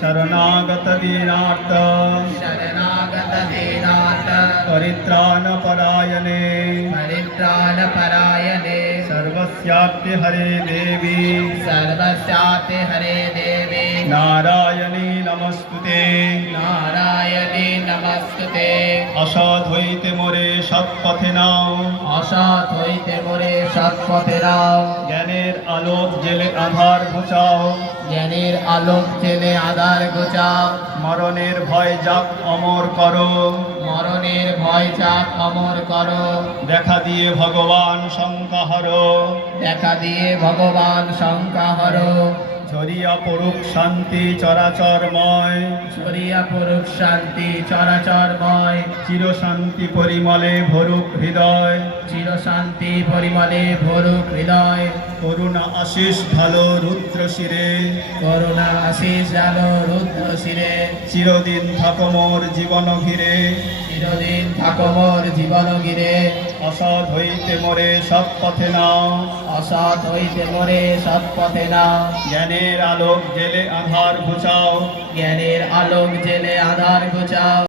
शरणागतवीरार्थ शरणागतवीरार्थ परित्राणपरायणे परित्राणपरायणे सर्वस्यापि हरे देवी। सर्वस्यापि हरे देवी। नारायणी। নমস্তুতে। নারায়ণী নমস্তুতে। অসৎ হইতে মোরে সৎ পথে নাও। অসৎ হইতে মোরে সৎপথে নাও। জ্ঞানের আলোক জেলে আধার ঘুচাও। জ্ঞানের আলোক জেলে আধার গোচাও মরণের ভয় যাক অমর করো। মরণের ভয় চাপ অমর করো। দেখা দিয়ে ভগবান শঙ্কা শঙ্কাহর দেখা দিয়ে ভগবান শঙ্কা হরো। ঝরিয়া পড়ুক শান্তি চরাচরময় ছড়িয়া পড়ুক শান্তি চরাচরময় চির শান্তি পরিমলে ভরুক হৃদয়। চিরশান্তি পরিমলে ভরুক হৃদয়। করুণা আশিস ভালো রুদ্র শিরে। করুণা আশিস জালো রুদ্র শিরে। চিরদিন থাকো মোর জীবন ঘিরে। চিরদিন থাকো মোর জীবন গিরে অসৎ হইতে মোরে সৎ পথে নাও। অসৎ হইতে মোরে সৎপথে নাও। জ্ঞানের আলোক জেলে আধার ঘুচাও। জ্ঞানের আলোক জেলে আধার গোচাও